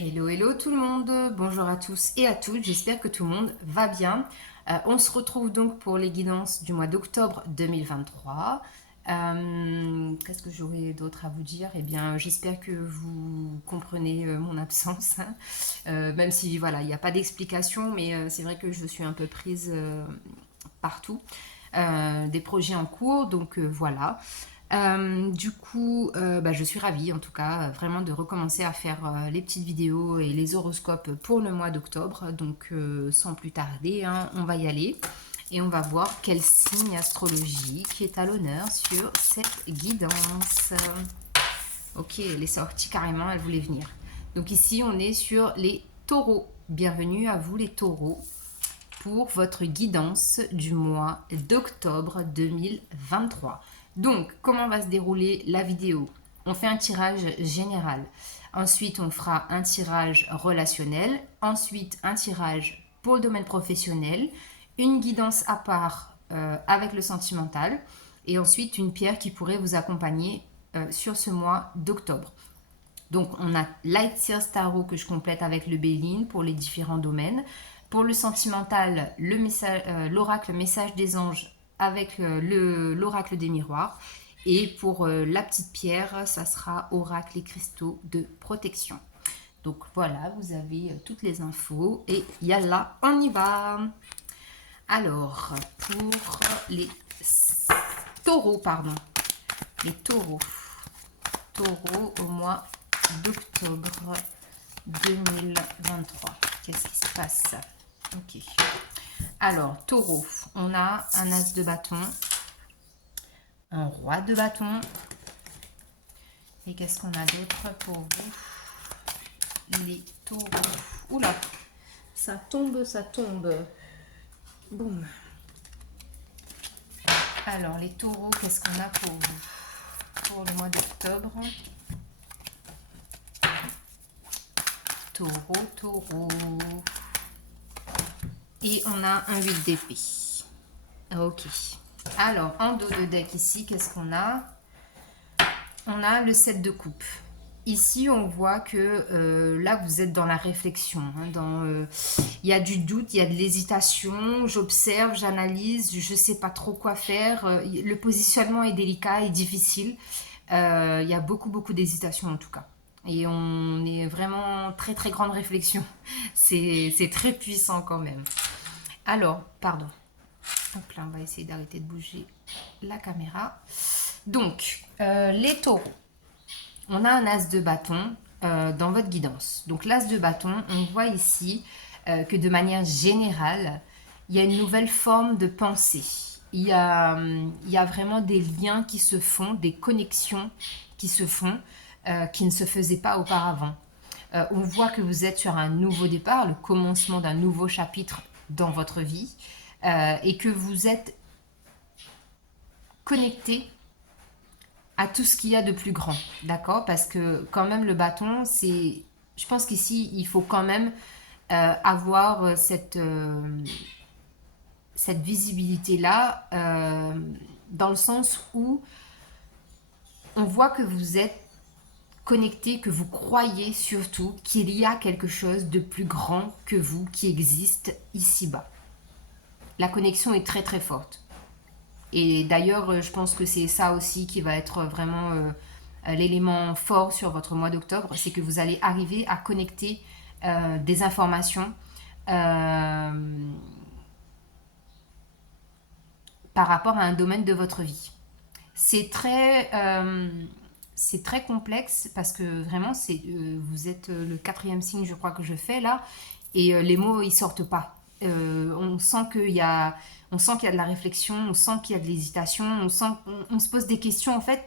Hello, hello tout le monde, bonjour à tous et à toutes, j'espère que tout le monde va bien. On se retrouve donc pour les guidances du mois d'octobre 2023. Qu'est-ce que j'aurais d'autre à vous dire? Eh bien, j'espère que vous comprenez mon absence, hein. Même si voilà, il n'y a pas d'explication, mais c'est vrai que je suis un peu prise partout. Des projets en cours, donc voilà. Je suis ravie en tout cas vraiment de recommencer à faire les petites vidéos et les horoscopes pour le mois d'octobre. Donc sans plus tarder, hein, on va y aller et on va voir quel signe astrologique est à l'honneur sur cette guidance. Ok, elle est sortie carrément, elle voulait venir. Donc ici, on est sur les taureaux. Bienvenue à vous les taureaux pour votre guidance du mois d'octobre 2023. Donc, comment va se dérouler la vidéo? On fait un tirage général. Ensuite, on fera un tirage relationnel. Ensuite, un tirage pour le domaine professionnel. Une guidance à part avec le sentimental. Et ensuite, une pierre qui pourrait vous accompagner sur ce mois d'octobre. Donc, on a Light Sears Tarot que je complète avec le Béline pour les différents domaines. Pour le sentimental, l'oracle message des anges avec l'oracle des miroirs. Et pour la petite pierre, ça sera oracle et cristaux de protection. Donc voilà, vous avez toutes les infos. Et yalla, on y va. Alors, pour les taureaux, pardon. Les taureaux. Taureaux au mois d'octobre 2023. Qu'est-ce qui se passe? Ok. Alors, taureau, on a un as de bâton, un roi de bâton. Et qu'est-ce qu'on a d'autre pour vous, les taureaux? Oula, ça tombe, ça tombe. Boum. Alors, les taureaux, qu'est-ce qu'on a pour vous pour le mois d'octobre? Taureau, taureau. Et on a un 8 d'épée. Ok. Alors, en dos de deck ici, qu'est-ce qu'on a? On a le 7 de coupe. Ici, on voit que là, vous êtes dans la réflexion. Hein, il y a du doute, il y a de l'hésitation. J'observe, j'analyse, je ne sais pas trop quoi faire. Le positionnement est délicat et difficile. Il y a beaucoup, beaucoup d'hésitation en tout cas. Et on est vraiment très, très grande réflexion. C'est très puissant quand même. Alors, pardon. Donc là, on va essayer d'arrêter de bouger la caméra. Donc, les taureaux. On a un as de bâton dans votre guidance. Donc, l'as de bâton, on voit ici que de manière générale, il y a une nouvelle forme de pensée. Il y a vraiment des liens qui se font, des connexions qui se font, qui ne se faisaient pas auparavant. On voit que vous êtes sur un nouveau départ, le commencement d'un nouveau chapitre dans votre vie, et que vous êtes connecté à tout ce qu'il y a de plus grand, d'accord? Parce que quand même le bâton, c'est... Je pense qu'ici, il faut quand même avoir cette visibilité-là, dans le sens où on voit que vous êtes connecté, que vous croyez surtout qu'il y a quelque chose de plus grand que vous qui existe ici-bas. La connexion est très très forte. Et d'ailleurs, je pense que c'est ça aussi qui va être vraiment l'élément fort sur votre mois d'octobre, c'est que vous allez arriver à connecter des informations par rapport à un domaine de votre vie. C'est très complexe parce que vraiment, vous êtes le quatrième signe, je crois que je fais là, et les mots, ils sortent pas. On sent qu'il y a de la réflexion, on sent qu'il y a de l'hésitation, on se pose des questions en fait,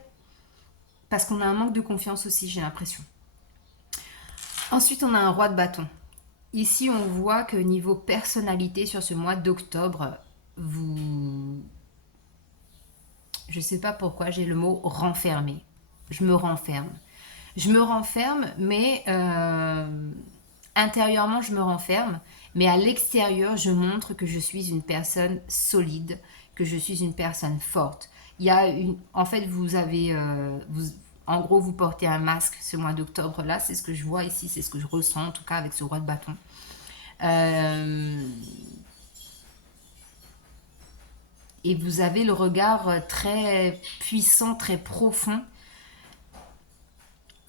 parce qu'on a un manque de confiance aussi, j'ai l'impression. Ensuite, on a un roi de bâton. Ici, on voit que niveau personnalité sur ce mois d'octobre, je sais pas pourquoi j'ai le mot renfermé. Je me renferme. Je me renferme, mais intérieurement, je me renferme. Mais à l'extérieur, je montre que je suis une personne solide, que je suis une personne forte. En fait, En gros, vous portez un masque ce mois d'octobre là, c'est ce que je vois ici, c'est ce que je ressens en tout cas avec ce roi de bâton. Et vous avez le regard très puissant, très profond.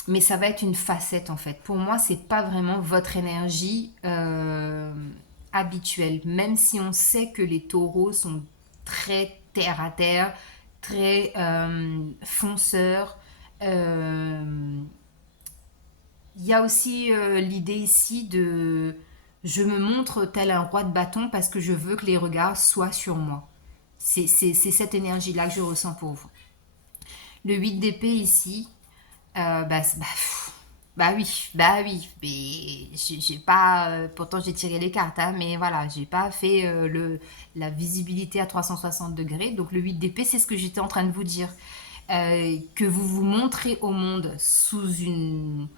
Mais ça va être une facette en fait. Pour moi, c'est pas vraiment votre énergie habituelle. Même si on sait que les taureaux sont très terre à terre, très fonceurs. Il y a aussi l'idée ici de je me montre tel un roi de bâton parce que je veux que les regards soient sur moi. C'est cette énergie-là que je ressens pour vous. Le 8 d'épée ici, bah oui, mais j'ai pas, pourtant j'ai tiré les cartes, hein, mais voilà, j'ai pas fait la visibilité à 360 degrés. Donc le 8 d'épée, c'est ce que j'étais en train de vous dire. Que vous vous montrez au monde sous une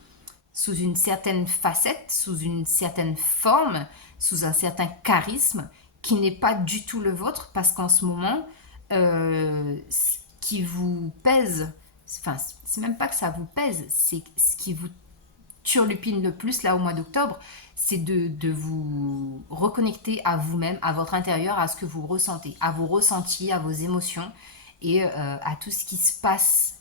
certaine facette, sous une certaine forme, sous un certain charisme qui n'est pas du tout le vôtre parce qu'en ce moment, ce qui vous pèse, enfin, c'est même pas que ça vous pèse, c'est ce qui vous turlupine le plus là au mois d'octobre, c'est de vous reconnecter à vous-même, à votre intérieur, à ce que vous ressentez, à vos ressentis, à vos émotions et à tout ce qui se passe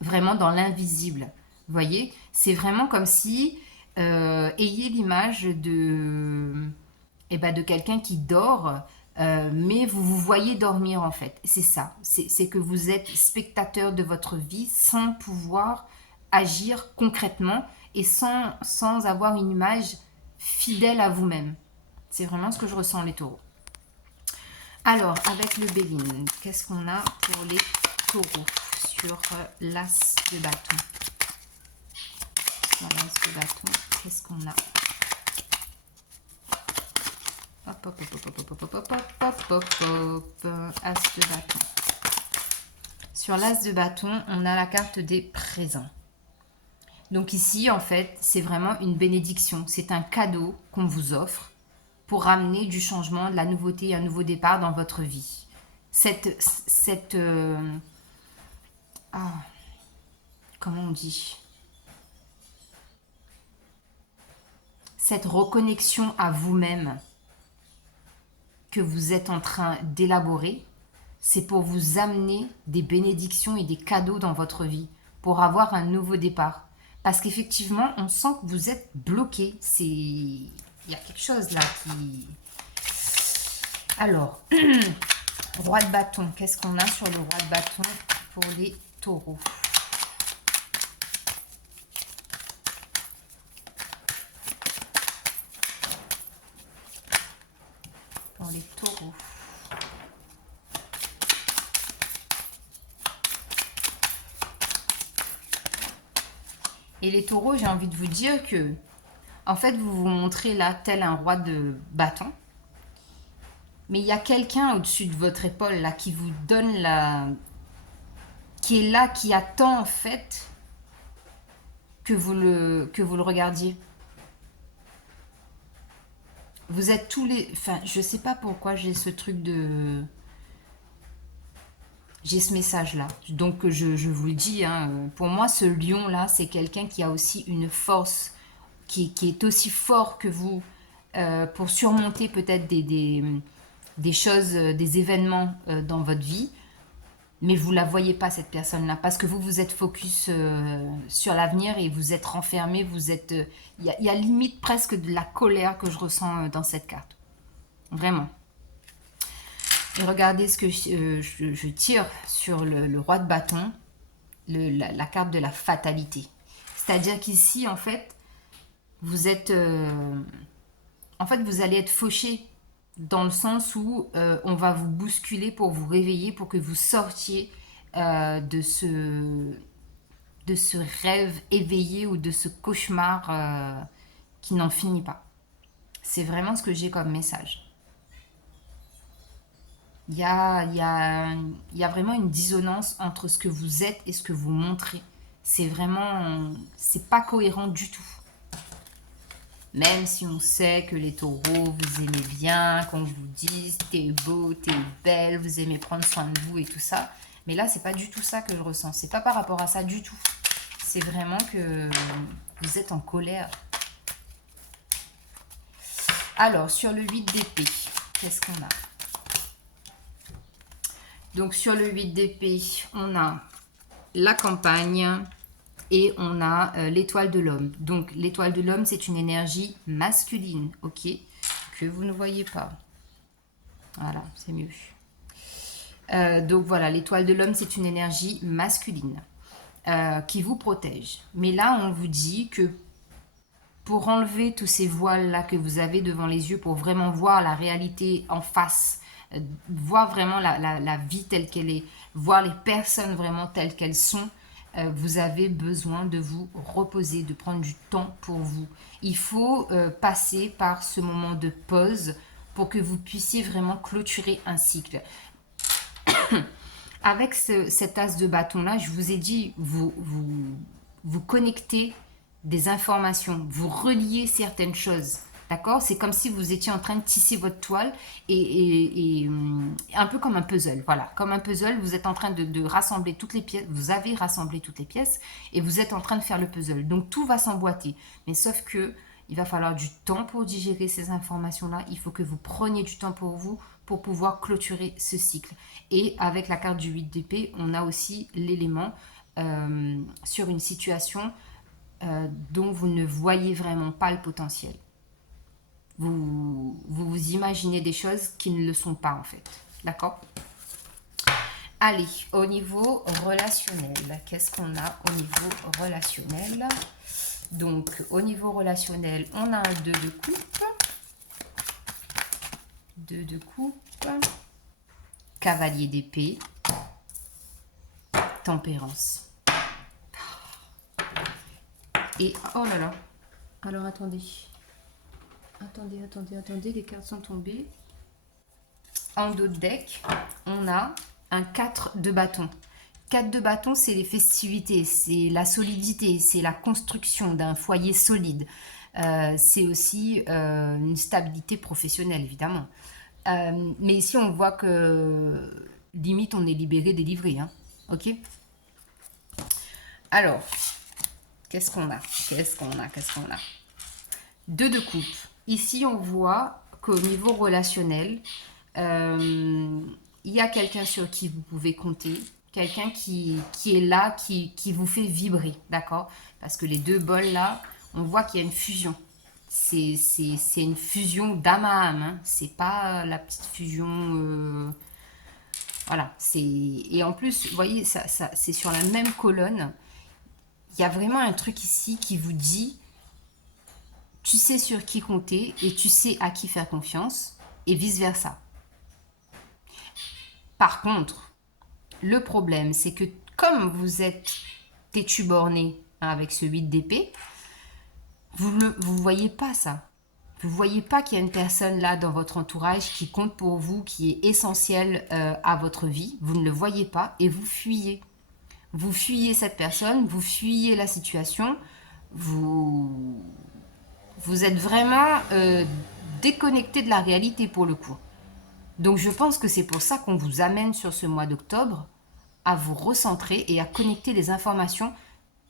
vraiment dans l'invisible. Vous voyez, c'est vraiment comme si ayez l'image de quelqu'un qui dort, mais vous vous voyez dormir en fait. C'est ça. C'est que vous êtes spectateur de votre vie sans pouvoir agir concrètement et sans avoir une image fidèle à vous-même. C'est vraiment ce que je ressens les taureaux. Alors, avec le Béline, qu'est-ce qu'on a pour les taureaux sur l'as de bâton? Sur l'as de bâton, qu'est-ce qu'on a? Hop, hop, hop, hop, hop, hop, hop, hop, hop, hop, hop, as de bâton. Sur l'as de bâton, on a la carte des présents. Donc ici, en fait, c'est vraiment une bénédiction. C'est un cadeau qu'on vous offre pour ramener du changement, de la nouveauté, un nouveau départ dans votre vie. Comment on dit? Cette reconnexion à vous-même que vous êtes en train d'élaborer, c'est pour vous amener des bénédictions et des cadeaux dans votre vie, pour avoir un nouveau départ. Parce qu'effectivement, on sent que vous êtes bloqué. Il y a quelque chose là qui... Alors, roi de bâton, qu'est-ce qu'on a sur le roi de bâton pour les taureaux? Pour les taureaux. Et les taureaux, j'ai envie de vous dire que, en fait, vous vous montrez là tel un roi de bâton. Mais il y a quelqu'un au-dessus de votre épaule là qui vous donne qui est là, qui attend en fait que vous le regardiez. Vous êtes tous les... Enfin, je sais pas pourquoi j'ai ce truc de... J'ai ce message-là. Donc, je vous le dis, hein, pour moi, ce lion-là, c'est quelqu'un qui a aussi une force, qui est aussi fort que vous, pour surmonter peut-être des choses, des événements dans votre vie. Mais vous ne la voyez pas, cette personne-là, parce que vous êtes focus sur l'avenir et vous êtes renfermé, vous êtes... Il y a limite presque de la colère que je ressens dans cette carte. Vraiment. Et regardez ce que je tire sur le roi de bâton, la carte de la fatalité. C'est-à-dire qu'ici, en fait, vous êtes... en fait, vous allez être fauché dans le sens où on va vous bousculer pour vous réveiller, pour que vous sortiez de ce rêve éveillé ou de ce cauchemar qui n'en finit pas. C'est vraiment ce que j'ai comme message. Il y a vraiment une dissonance entre ce que vous êtes et ce que vous montrez. C'est vraiment... C'est pas cohérent du tout. Même si on sait que les taureaux, vous aimez bien, qu'on vous dise t'es beau, t'es belle, vous aimez prendre soin de vous et tout ça. Mais là, c'est pas du tout ça que je ressens. C'est pas par rapport à ça du tout. C'est vraiment que vous êtes en colère. Alors, sur le 8 d'épée, qu'est-ce qu'on a? Donc, sur le 8 d'épée, on a la campagne et on a l'étoile de l'homme. Donc, l'étoile de l'homme, c'est une énergie masculine, ok? Que vous ne voyez pas. Voilà, c'est mieux. Donc, voilà, l'étoile de l'homme, c'est une énergie masculine qui vous protège. Mais là, on vous dit que pour enlever tous ces voiles-là que vous avez devant les yeux, pour vraiment voir la réalité en face, voir vraiment la vie telle qu'elle est, voir les personnes vraiment telles qu'elles sont, vous avez besoin de vous reposer, de prendre du temps pour vous. Il faut passer par ce moment de pause pour que vous puissiez vraiment clôturer un cycle. Avec cet as de bâton-là, je vous ai dit, vous connectez des informations, vous reliez certaines choses, d'accord? C'est comme si vous étiez en train de tisser votre toile et un peu comme un puzzle, voilà. Comme un puzzle, vous êtes en train de rassembler toutes les pièces, vous avez rassemblé toutes les pièces et vous êtes en train de faire le puzzle. Donc tout va s'emboîter, mais sauf que il va falloir du temps pour digérer ces informations-là. Il faut que vous preniez du temps pour vous pour pouvoir clôturer ce cycle. Et avec la carte du 8 d'épée, on a aussi l'élément sur une situation dont vous ne voyez vraiment pas le potentiel. Vous imaginez des choses qui ne le sont pas en fait. D'accord? Allez, au niveau relationnel, qu'est-ce qu'on a au niveau relationnel? Donc, au niveau relationnel, on a un 2 de coupe. 2 de coupe. Cavalier d'épée. Tempérance. Et, oh là là. Alors, attendez. Attendez, les cartes sont tombées. En dos de deck, on a un 4 de bâton. 4 de bâton, c'est les festivités, c'est la solidité, c'est la construction d'un foyer solide. C'est aussi une stabilité professionnelle, évidemment. Mais ici, on voit que limite, on est libéré, délivré. Hein. Ok? Alors, qu'est-ce qu'on a? Qu'est-ce qu'on a? 2 de coupe. Ici, on voit qu'au niveau relationnel, il y a quelqu'un sur qui vous pouvez compter, quelqu'un qui est là, qui vous fait vibrer, d'accord? Parce que les deux bols là, on voit qu'il y a une fusion. C'est une fusion d'âme à âme, hein. C'est pas la petite fusion... voilà, et en plus, vous voyez, c'est sur la même colonne. Il y a vraiment un truc ici qui vous dit, tu sais sur qui compter et tu sais à qui faire confiance, et vice-versa. Par contre, le problème, c'est que comme vous êtes têtu borné avec ce 8 d'épée, vous ne voyez pas ça. Vous ne voyez pas qu'il y a une personne là dans votre entourage qui compte pour vous, qui est essentielle à votre vie. Vous ne le voyez pas et vous fuyez. Vous fuyez cette personne, vous fuyez la situation, vous êtes vraiment déconnecté de la réalité pour le coup. Donc je pense que c'est pour ça qu'on vous amène sur ce mois d'octobre à vous recentrer et à connecter les informations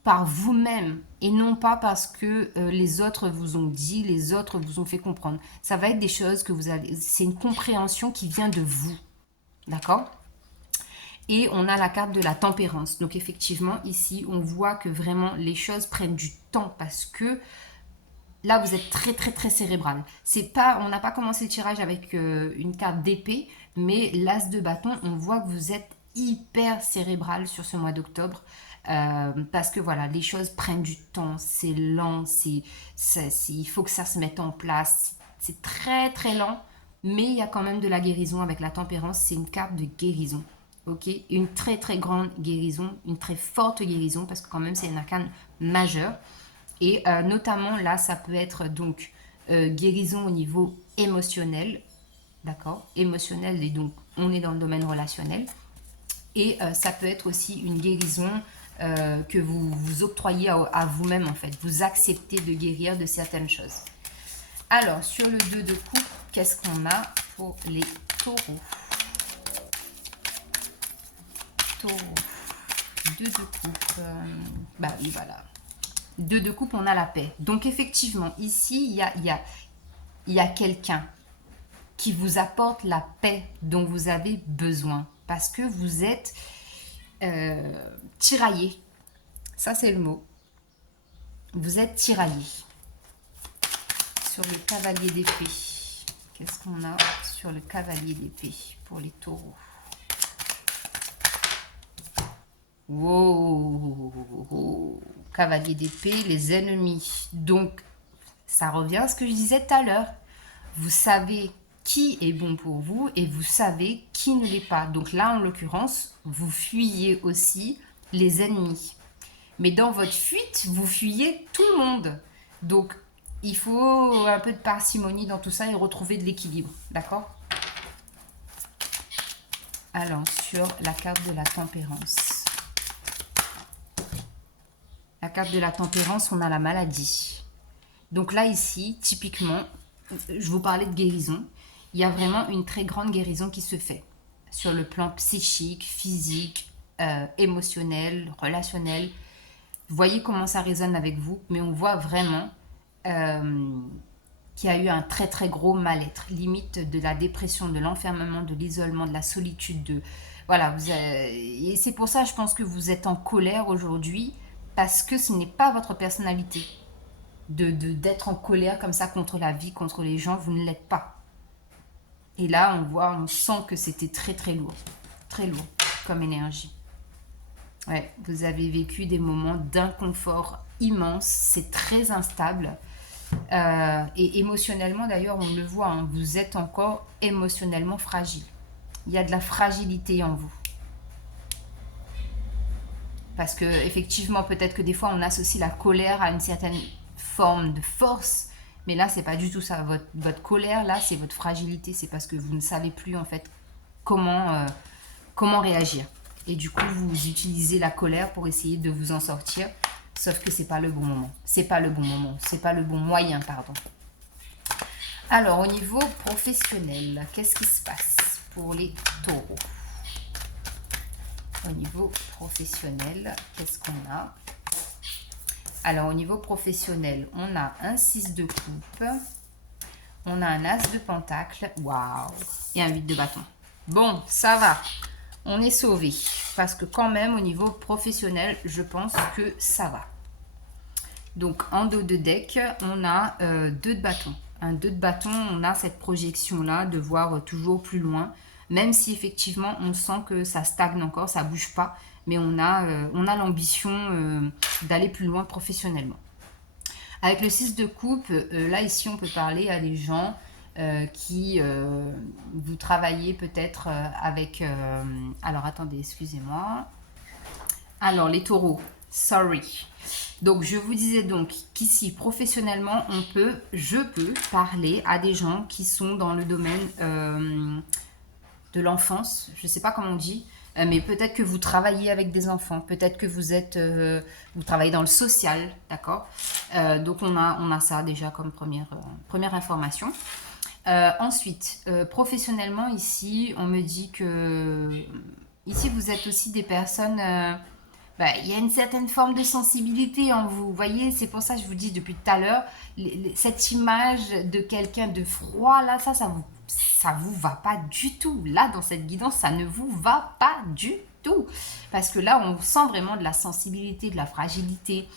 par vous-même et non pas parce que les autres vous ont dit, les autres vous ont fait comprendre. Ça va être des choses que vous allez... C'est une compréhension qui vient de vous. D'accord ? Et on a la carte de la tempérance. Donc effectivement, ici, on voit que vraiment les choses prennent du temps parce que là, vous êtes très, très, très cérébral. C'est pas, on n'a pas commencé le tirage avec une carte d'épée, mais l'as de bâton, on voit que vous êtes hyper cérébral sur ce mois d'octobre. Parce que voilà, les choses prennent du temps, c'est lent, il faut que ça se mette en place. C'est très, très lent, mais il y a quand même de la guérison avec la tempérance. C'est une carte de guérison. Ok, une très très grande guérison, une très forte guérison, parce que quand même c'est un arcane majeur. Et notamment là, ça peut être donc guérison au niveau émotionnel, d'accord? Émotionnel, et donc on est dans le domaine relationnel. Et ça peut être aussi une guérison que vous vous octroyez à vous-même en fait. Vous acceptez de guérir de certaines choses. Alors, sur le 2 de coupe, qu'est-ce qu'on a pour les taureaux? taureaux. 2 de coupe. Bah oui, voilà. 2 de coupe, on a la paix. Donc effectivement, ici, il y a quelqu'un qui vous apporte la paix dont vous avez besoin. Parce que vous êtes tiraillé. Ça, c'est le mot. Vous êtes tiraillé. Sur le cavalier d'épée. Qu'est-ce qu'on a sur le cavalier d'épée pour les taureaux? Wow, cavalier d'épée, les ennemis. Donc, ça revient à ce que je disais tout à l'heure. Vous savez qui est bon pour vous et vous savez qui ne l'est pas. Donc là, en l'occurrence, vous fuyez aussi les ennemis. Mais dans votre fuite, vous fuyez tout le monde. Donc, il faut un peu de parcimonie dans tout ça et retrouver de l'équilibre. D'accord? Alors, sur la carte de la tempérance. La carte de la tempérance, on a la maladie. Donc là, ici, typiquement, je vous parlais de guérison. Il y a vraiment une très grande guérison qui se fait. Sur le plan psychique, physique, émotionnel, relationnel. Vous voyez comment ça résonne avec vous. Mais on voit vraiment qu'il y a eu un très très gros mal-être. Limite de la dépression, de l'enfermement, de l'isolement, de la solitude. Voilà, et c'est pour ça, je pense que vous êtes en colère aujourd'hui. Parce que ce n'est pas votre personnalité d'être en colère comme ça contre la vie, contre les gens, vous ne l'êtes pas. Et là, on sent que c'était très très lourd comme énergie. Ouais, vous avez vécu des moments d'inconfort immense, c'est très instable. Et émotionnellement, d'ailleurs, on le voit, hein, vous êtes encore émotionnellement fragile. Il y a de la fragilité en vous. Parce que effectivement, peut-être que des fois, on associe la colère à une certaine forme de force. Mais là, c'est pas du tout ça. Votre colère, là, c'est votre fragilité. C'est parce que vous ne savez plus, en fait, comment réagir. Et du coup, vous utilisez la colère pour essayer de vous en sortir. Sauf que c'est pas le bon moment. C'est pas le bon moment. C'est pas le bon moyen, pardon. Alors, au niveau professionnel, qu'est-ce qui se passe pour les taureaux? Au niveau professionnel, qu'est-ce qu'on a? Alors, au niveau professionnel, on a un 6 de coupe, on a un as de pentacle, waouh, et un 8 de bâton. Bon, ça va, on est sauvé. Parce que quand même, au niveau professionnel, je pense que ça va. Donc, en dos de deck, on a 2 de bâton. Un 2 de bâton, on a cette projection-là de voir toujours plus loin. Même si effectivement on sent que ça stagne encore, ça bouge pas, mais on a l'ambition d'aller plus loin professionnellement. Avec le 6 de coupe, là ici on peut parler à des gens qui vous travaillez peut-être avec... alors attendez, excusez-moi. Alors les taureaux, sorry. Donc je vous disais donc qu'ici professionnellement je peux parler à des gens qui sont dans le domaine de l'enfance, je ne sais pas comment on dit, mais peut-être que vous travaillez avec des enfants, peut-être que vous travaillez dans le social, d'accord? Donc on a ça déjà comme première information. Ensuite, professionnellement ici, on me dit que ici vous êtes aussi des personnes, il y a une certaine forme de sensibilité en vous, vous voyez, c'est pour ça que je vous dis depuis tout à l'heure, cette image de quelqu'un de froid là, ça vous va pas du tout. Là, dans cette guidance, ça ne vous va pas du tout. Parce que là, on sent vraiment de la sensibilité, de la fragilité,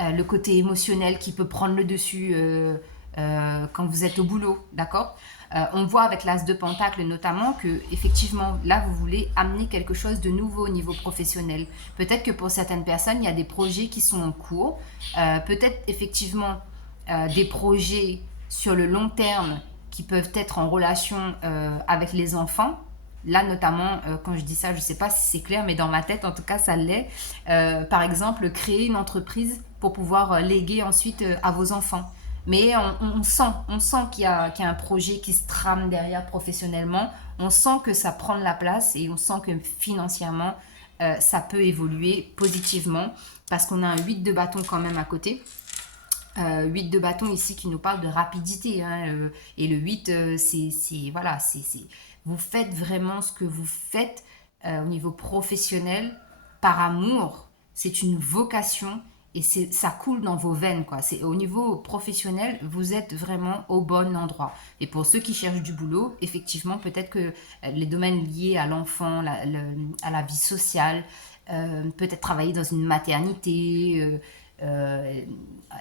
le côté émotionnel qui peut prendre le dessus quand vous êtes au boulot, d'accord? On voit avec l'as de pentacle notamment que effectivement là vous voulez amener quelque chose de nouveau au niveau professionnel. Peut-être que pour certaines personnes il y a des projets qui sont en cours, peut-être effectivement des projets sur le long terme qui peuvent être en relation avec les enfants. Là, notamment, quand je dis ça, je ne sais pas si c'est clair, mais dans ma tête, en tout cas, ça l'est. Par exemple, créer une entreprise pour pouvoir léguer ensuite à vos enfants. Mais on sent qu'il y a un projet qui se trame derrière professionnellement. On sent que ça prend de la place et on sent que financièrement, ça peut évoluer positivement parce qu'on a un 8 de bâton quand même à côté. 8 de bâton ici qui nous parle de rapidité, hein, et le 8 c'est vous faites vraiment ce que vous faites au niveau professionnel, par amour, c'est une vocation et ça coule dans vos veines, quoi. C'est au niveau professionnel, vous êtes vraiment au bon endroit. Et pour ceux qui cherchent du boulot, effectivement, peut-être que les domaines liés à l'enfant, à la vie sociale, peut-être travailler dans une maternité,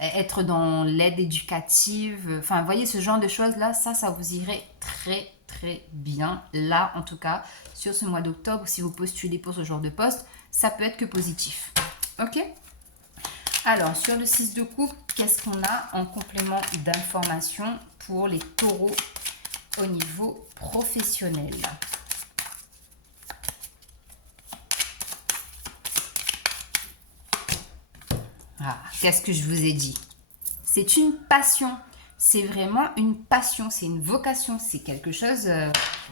être dans l'aide éducative, enfin, vous voyez, ce genre de choses-là, ça vous irait très, très bien. Là, en tout cas, sur ce mois d'octobre, si vous postulez pour ce genre de poste, ça peut être que positif. Ok? Alors, sur le 6 de coupe, qu'est-ce qu'on a en complément d'information pour les taureaux au niveau professionnel? Ah, qu'est-ce que je vous ai dit? C'est une passion. C'est vraiment une passion. C'est une vocation. C'est quelque chose...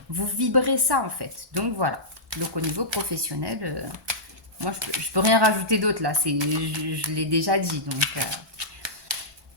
vous vibrez ça, en fait. Donc, voilà. Donc, au niveau professionnel... moi, je peux rien rajouter d'autre, là. Je l'ai déjà dit, donc...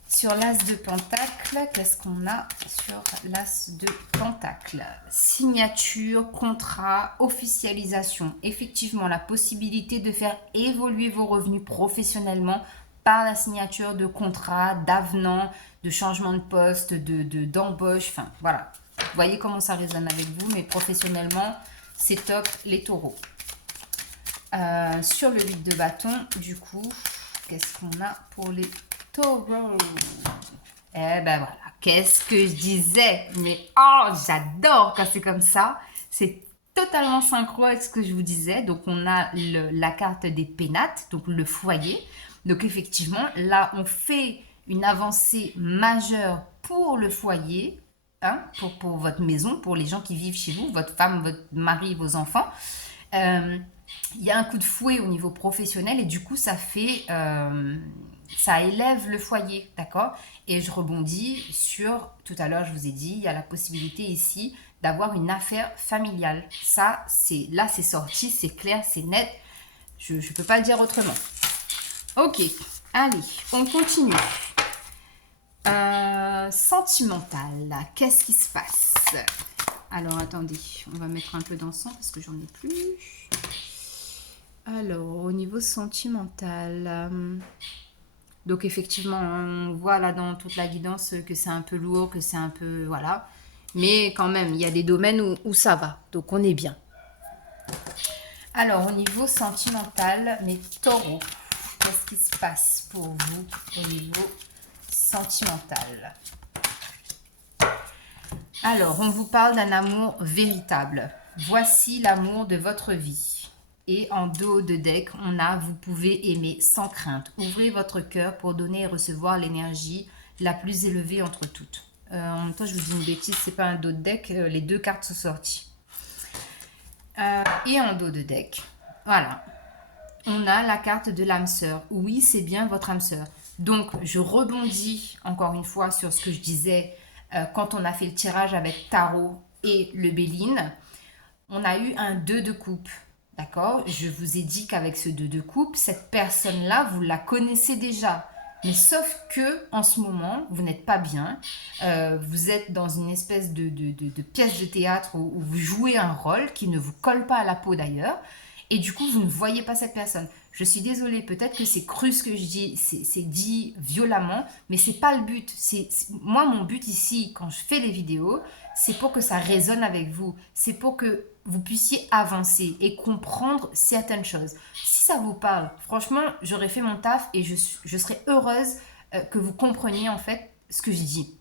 Sur l'as de pentacle, qu'est-ce qu'on a sur l'as de pentacle? Signature, contrat, officialisation. Effectivement, la possibilité de faire évoluer vos revenus professionnellement par la signature de contrats, d'avenants, de changement de poste, d'embauche. Enfin, voilà. Vous voyez comment ça résonne avec vous, mais professionnellement, c'est top, les taureaux. Sur le 8 de bâton, du coup, qu'est-ce qu'on a pour les taureaux? Eh ben voilà, qu'est-ce que je disais? Mais oh, j'adore quand c'est comme ça. C'est totalement synchro avec ce que je vous disais. Donc, on a la carte des pénates, donc le foyer. Donc, effectivement, là, on fait une avancée majeure pour le foyer, hein, pour votre maison, pour les gens qui vivent chez vous, votre femme, votre mari, vos enfants. Il y a un coup de fouet au niveau professionnel et du coup, ça fait... ça élève le foyer, d'accord? Et je rebondis sur, tout à l'heure, je vous ai dit, il y a la possibilité ici d'avoir une affaire familiale. Ça, là, c'est sorti, c'est clair, c'est net. Je ne peux pas le dire autrement. Ok, allez, on continue. Sentimental, qu'est-ce qui se passe? Alors, attendez, on va mettre un peu d'encens parce que j'en ai plus. Alors, au niveau sentimental... donc effectivement, on voit là dans toute la guidance que c'est un peu lourd, que c'est un peu... Voilà. Mais quand même, il y a des domaines où ça va. Donc on est bien. Alors, au niveau sentimental, mes taureaux, qu'est-ce qui se passe pour vous au niveau sentimental? Alors, on vous parle d'un amour véritable. Voici l'amour de votre vie. Et en dos de deck, on a « Vous pouvez aimer sans crainte ». Ouvrez votre cœur pour donner et recevoir l'énergie la plus élevée entre toutes. En même temps, je vous dis une bêtise, c'est pas un dos de deck, les deux cartes sont sorties. Et en dos de deck, voilà, on a la carte de l'âme sœur. Oui, c'est bien votre âme sœur. Donc, je rebondis encore une fois sur ce que je disais quand on a fait le tirage avec Tarot et le Béline. On a eu un 2 de coupe. D'accord? Je vous ai dit qu'avec ce 2 de coupe, cette personne-là, vous la connaissez déjà. Mais sauf que en ce moment, vous n'êtes pas bien. Vous êtes dans une espèce de pièce de théâtre où vous jouez un rôle qui ne vous colle pas à la peau d'ailleurs. Et du coup, vous ne voyez pas cette personne. Je suis désolée, peut-être que c'est cru ce que je dis, c'est dit violemment, mais c'est pas le but. Moi, mon but ici, quand je fais les vidéos, c'est pour que ça résonne avec vous. C'est pour que vous puissiez avancer et comprendre certaines choses. Si ça vous parle, franchement, j'aurais fait mon taf et je serais heureuse que vous compreniez en fait ce que je dis.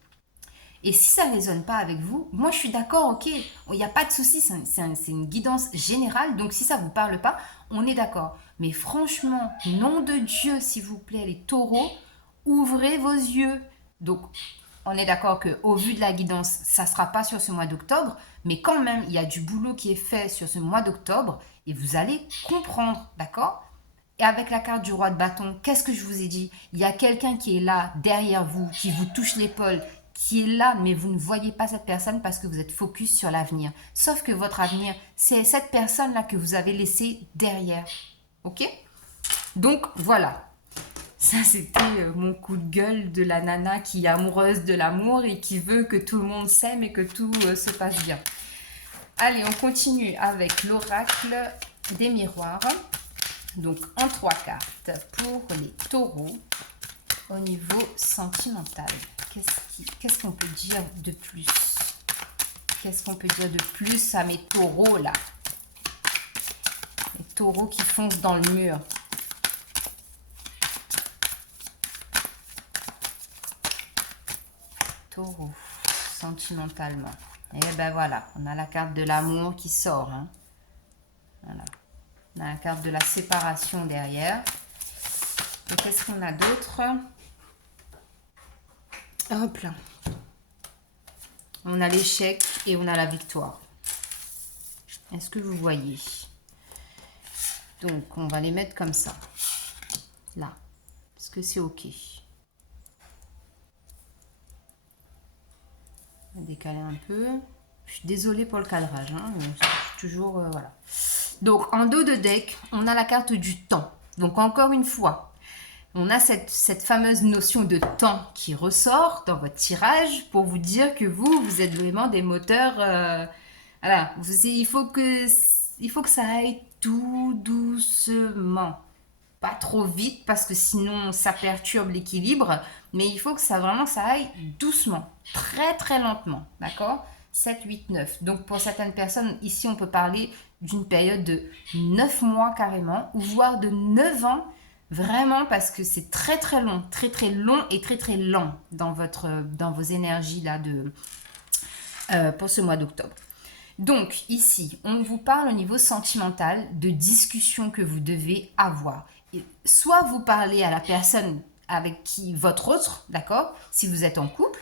Et si ça ne résonne pas avec vous, moi je suis d'accord, ok, il n'y a pas de souci, c'est une guidance générale, donc si ça ne vous parle pas, on est d'accord. Mais franchement, nom de Dieu, s'il vous plaît, les taureaux, ouvrez vos yeux. Donc, on est d'accord qu'au vu de la guidance, ça ne sera pas sur ce mois d'octobre, mais quand même, il y a du boulot qui est fait sur ce mois d'octobre, et vous allez comprendre, d'accord? Et avec la carte du roi de bâton, qu'est-ce que je vous ai dit? Il y a quelqu'un qui est là, derrière vous, qui vous touche l'épaule, qui est là, mais vous ne voyez pas cette personne parce que vous êtes focus sur l'avenir. Sauf que votre avenir, c'est cette personne-là que vous avez laissée derrière. Ok? Donc, voilà. Ça, c'était mon coup de gueule de la nana qui est amoureuse de l'amour et qui veut que tout le monde s'aime et que tout se passe bien. Allez, on continue avec l'oracle des miroirs. Donc, en 3 cartes pour les taureaux au niveau sentimental. Qu'est-ce qu'on peut dire de plus? Qu'est-ce qu'on peut dire de plus à mes taureaux là? Les taureaux qui foncent dans le mur. Taureau, sentimentalement. Et ben voilà, on a la carte de l'amour qui sort. Hein. Voilà. On a la carte de la séparation derrière. Et qu'est-ce qu'on a d'autre? Hop là. On a l'échec et on a la victoire. Est-ce que vous voyez? Donc, on va les mettre comme ça. Là. Est-ce que c'est OK? On va décaler un peu. Je suis désolée pour le cadrage. Hein, mais toujours, voilà. Donc, en dos de deck, on a la carte du temps. Donc, encore une fois, on a cette fameuse notion de temps qui ressort dans votre tirage pour vous dire que vous êtes vraiment des moteurs. Voilà, il faut que ça aille tout doucement. Pas trop vite parce que sinon ça perturbe l'équilibre. Mais il faut que ça aille doucement, très très lentement. D'accord? 7, 8, 9. Donc pour certaines personnes, ici on peut parler d'une période de 9 mois carrément, ou voire de 9 ans. Vraiment parce que c'est très très long et très très lent dans vos énergies là pour ce mois d'octobre. Donc ici, on vous parle au niveau sentimental de discussions que vous devez avoir. Et soit vous parlez à la personne avec qui votre autre, d'accord, si vous êtes en couple.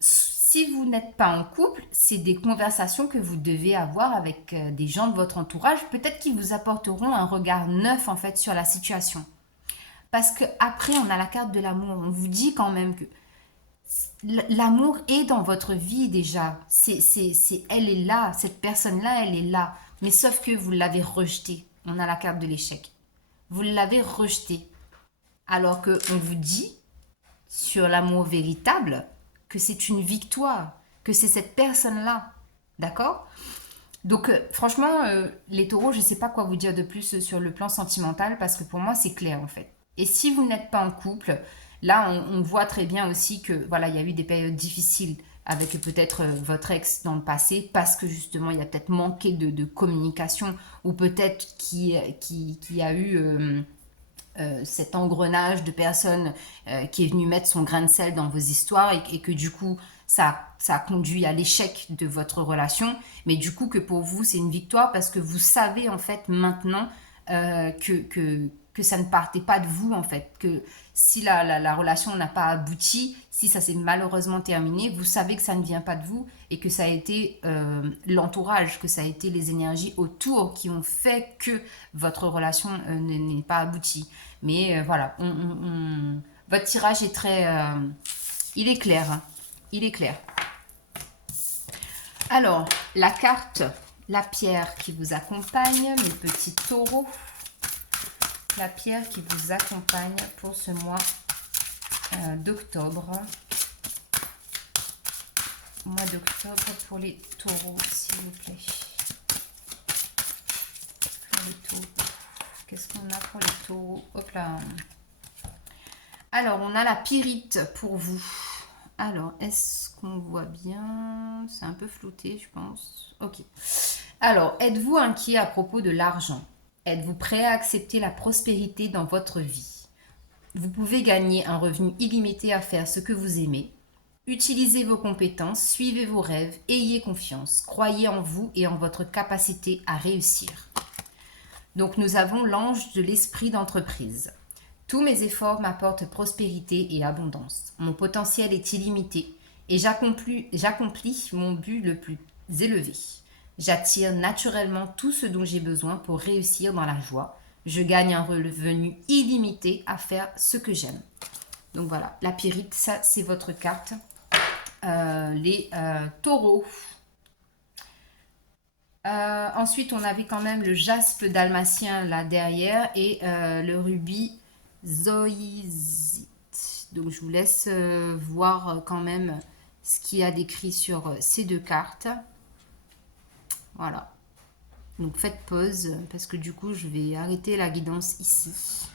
Si vous n'êtes pas en couple, c'est des conversations que vous devez avoir avec des gens de votre entourage, peut-être qui vous apporteront un regard neuf en fait sur la situation. Parce que après, on a la carte de l'amour. On vous dit quand même que l'amour est dans votre vie déjà. Elle est là, cette personne-là, elle est là. Mais sauf que vous l'avez rejetée. On a la carte de l'échec. Vous l'avez rejetée. Alors qu'on vous dit, sur l'amour véritable, que c'est une victoire, que c'est cette personne-là. D'accord? Donc franchement, les taureaux, je ne sais pas quoi vous dire de plus sur le plan sentimental parce que pour moi, c'est clair en fait. Et si vous n'êtes pas en couple, là, on voit très bien aussi que voilà, il y a eu des périodes difficiles avec peut-être votre ex dans le passé parce que justement, il y a peut-être manqué de communication ou peut-être qu'il y a eu cet engrenage de personnes qui est venu mettre son grain de sel dans vos histoires et que du coup, ça a conduit à l'échec de votre relation. Mais du coup, que pour vous, c'est une victoire parce que vous savez en fait maintenant que ça ne partait pas de vous en fait. Que si la relation n'a pas abouti, si ça s'est malheureusement terminé, vous savez que ça ne vient pas de vous et que ça a été l'entourage, que ça a été les énergies autour qui ont fait que votre relation n'est pas aboutie. Mais voilà, votre tirage est très... il est clair. Hein. Il est clair. Alors, la carte, la pierre qui vous accompagne, mes petits taureaux. La pierre qui vous accompagne pour ce mois d'octobre. Mois d'octobre pour les taureaux, s'il vous plaît. Pour les taureaux. Qu'est-ce qu'on a pour les taureaux? Hop là. Alors, on a la pyrite pour vous. Alors, est-ce qu'on voit bien? C'est un peu flouté, je pense. Ok. Alors, êtes-vous inquiet à propos de l'argent? Êtes-vous prêt à accepter la prospérité dans votre vie? Vous pouvez gagner un revenu illimité à faire ce que vous aimez. Utilisez vos compétences, suivez vos rêves, ayez confiance, croyez en vous et en votre capacité à réussir. Donc nous avons l'ange de l'esprit d'entreprise. Tous mes efforts m'apportent prospérité et abondance. Mon potentiel est illimité et j'accomplis mon but le plus élevé. J'attire naturellement tout ce dont j'ai besoin pour réussir dans la joie. Je gagne un revenu illimité à faire ce que j'aime. Donc voilà, la pyrite, ça c'est votre carte. Les taureaux. Ensuite, on avait quand même le jaspe dalmatien là derrière et le rubis zoïsite. Donc, je vous laisse voir quand même ce qu'il y a décrit sur ces deux cartes. Voilà. Donc faites pause parce que du coup je vais arrêter la guidance ici.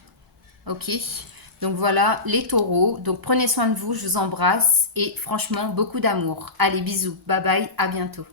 Ok. Donc voilà les taureaux. Donc prenez soin de vous, je vous embrasse et franchement beaucoup d'amour. Allez bisous, bye bye, à bientôt.